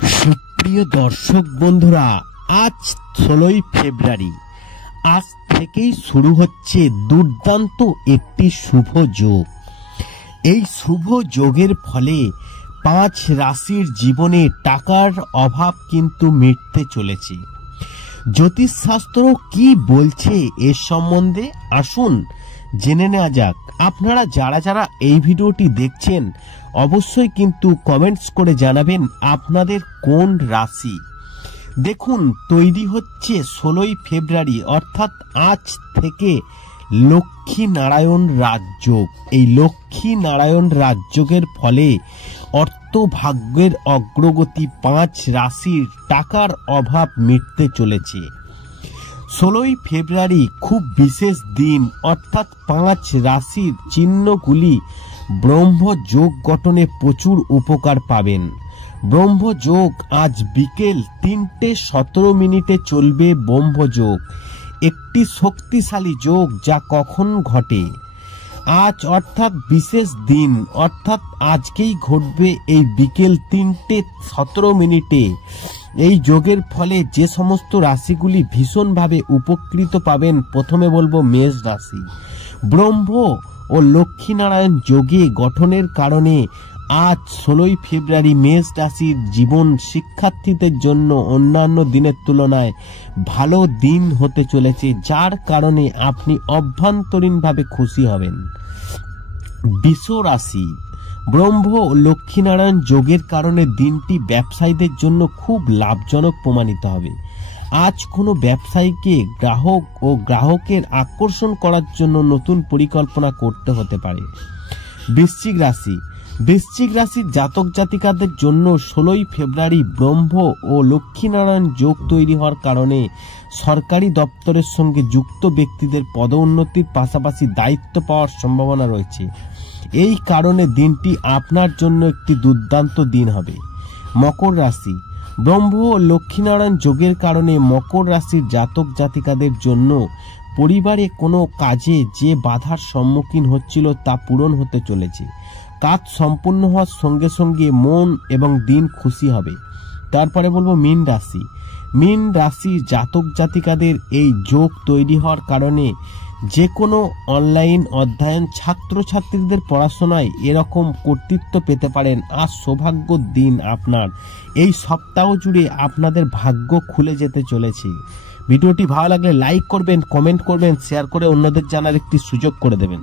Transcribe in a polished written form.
সুপ্রিয় দর্শক বন্ধুরা, আজ 16ই ফেব্রুয়ারি। আজ থেকেই শুরু হচ্ছে দুর্দান্ত একটি শুভ যোগ। এই শুভ যোগের ফলে 5 রাশির জীবনে টাকার অভাব কিন্তু মিটতে চলেছে। জ্যোতিষশাস্ত্র কি বলছে এর সম্বন্ধে আসুন জেনে নেওয়া যাক। আপনারা যারা এই ভিডিওটি দেখছেন অবশ্যই কিন্তু কমেন্টস করে জানাবেন আপনাদের কোন রাশি। দেখুন, তৈরি হচ্ছে 16ই ফেব্রুয়ারি অর্থাৎ আজ থেকে লক্ষ্মী নারায়ণ রাজযোগ। এই লক্ষ্মী নারায়ণ রাজযোগের ফলে অর্থ ভাগ্যের অগ্রগতি, 5 রাশির টাকার অভাব মিটতে চলেছে। 16ই ফেব্রুয়ারি খুব বিশেষ দিন, অর্থাৎ 5 রাশির চিহ্নগুলি ব্রহ্মযোগ গঠনে প্রচুর উপকার পাবেন। ব্রহ্মযোগ আজ বিকেল 3:17 চলবে। ব্রহ্মযোগ একটি শক্তিশালী যোগ, যা কখন ঘটে? আজ অর্থাৎ বিশেষ দিন, অর্থাৎ আজকেই ঘটবে এই বিকেল 3:17। এই যোগের ফলে যে সমস্ত রাশিগুলি ভীষণভাবে উপকৃত পাবেন, প্রথমে বলবো মেষ রাশি। ব্রহ্ম ও লক্ষ্মীনারায়ণ যোগে গঠনের কারণে আজ 16ই ফেব্রুয়ারি মেষ রাশির জীবন শিক্ষার্থীদের জন্য অন্যান্য দিনের তুলনায় ভালো দিন হতে চলেছে, যার কারণে আপনি অভ্যন্তরীণভাবে খুশি হবেন। বৃষ রাশি। ব্রহ্ম ও লক্ষ্মীনারায়ণ যোগের কারণে দিনটি ব্যবসায়ীদের জন্য খুব লাভজনক প্রমাণিত হবে। আজ কোনো ব্যবসায়ীকে গ্রাহকের আকর্ষণ করার জন্য নতুন পরিকল্পনা করতে হতে পারে। বৃশ্চিক রাশি। বৃশ্চিক রাশির জাতক জাতিকাদের জন্য 16ই ফেব্রুয়ারি ব্রহ্ম ও লক্ষ্মীনারায়ণ যোগ তৈরি হওয়ার কারণে সরকারি দপ্তরের সঙ্গে যুক্ত ব্যক্তিদের পদোন্নতির পাশাপাশি দায়িত্ব পাওয়ার সম্ভাবনা রয়েছে। এই কারণে দিনটি আপনার জন্য একটি দুর্দান্ত দিন হবে। মকর রাশি। ব্রহ্ম ও লক্ষ্মীনারায়ণ যোগের কারণে মকর রাশির জাতক জাতিকাদের জন্য পরিবারে কোনো কাজে যে বাধার সম্মুখীন হচ্ছিল তা পূরণ হতে চলেছে। কাজ সম্পূর্ণ হওয়ার সঙ্গে সঙ্গে মন এবং দিন খুশি হবে। তারপরে বলবো মীন রাশি। মীন রাশির জাতক জাতিকাদের এই যোগ তৈরি হওয়ার কারণে যে কোনো অনলাইন অধ্যয়ন, ছাত্রছাত্রীদের পড়াশোনায় এরকম কর্তৃত্ব পেতে পারেন। আজ সৌভাগ্যর দিন আপনার। এই সপ্তাহ জুড়ে আপনাদের ভাগ্য খুলে যেতে চলেছে। ভিডিওটি ভালো লাগলে লাইক করবেন, কমেন্ট করবেন, শেয়ার করে অন্যদের জানার একটি সুযোগ করে দেবেন।